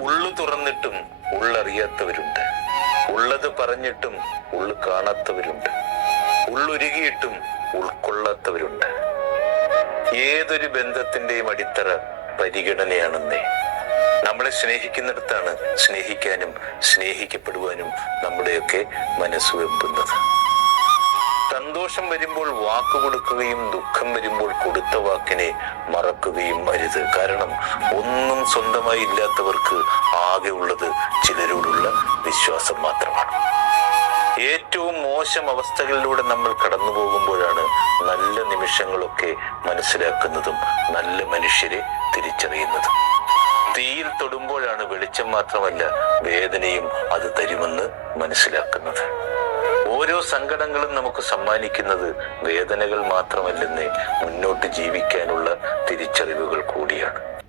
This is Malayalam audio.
ഉള്ളു തുറന്നിട്ടും ഉള്ളറിയാത്തവരുണ്ട്. ഉള്ളത് പറഞ്ഞിട്ടും ഉള്ളു കാണാത്തവരുണ്ട്. ഉള്ളുരുകിയിട്ടും ഉൾക്കൊള്ളാത്തവരുണ്ട്. ഏതൊരു ബന്ധത്തിന്റെയും അടിത്തറ പരിഗണനയാണെന്നേ. നമ്മളെ സ്നേഹിക്കുന്നിടത്താണ് സ്നേഹിക്കാനും സ്നേഹിക്കപ്പെടുവാനും നമ്മുടെയൊക്കെ മനസ്സ് വെമ്പുന്നത്. സന്തോഷം വരുമ്പോൾ വാക്ക് കൊടുക്കുകയും ദുഃഖം വരുമ്പോൾ കൊടുത്ത വാക്കിനെ മറക്കുകയും അരുത്. കാരണം ഒന്നും സ്വന്തമായി ഇല്ലാത്തവർക്ക് ആകെ ഉള്ളത് ചിലരോടുള്ള വിശ്വാസം മാത്രമാണ്. ഏറ്റവും മോശം അവസ്ഥകളിലൂടെ നമ്മൾ കടന്നു പോകുമ്പോഴാണ് നല്ല നിമിഷങ്ങളൊക്കെ മനസ്സിലാക്കുന്നതും നല്ല മനുഷ്യരെ തിരിച്ചറിയുന്നതും. തീയിൽ തൊടുമ്പോഴാണ് വെളിച്ചം മാത്രമല്ല വേദനയും അത് തരുമെന്ന് മനസ്സിലാക്കുന്നത്. ഓരോ സങ്കടങ്ങളും നമുക്ക് സമ്മാനിക്കുന്നത് വേദനകൾ മാത്രമല്ലെന്നേ, മുന്നോട്ട് ജീവിക്കാനുള്ള തിരിച്ചറിവുകൾ കൂടിയാണ്.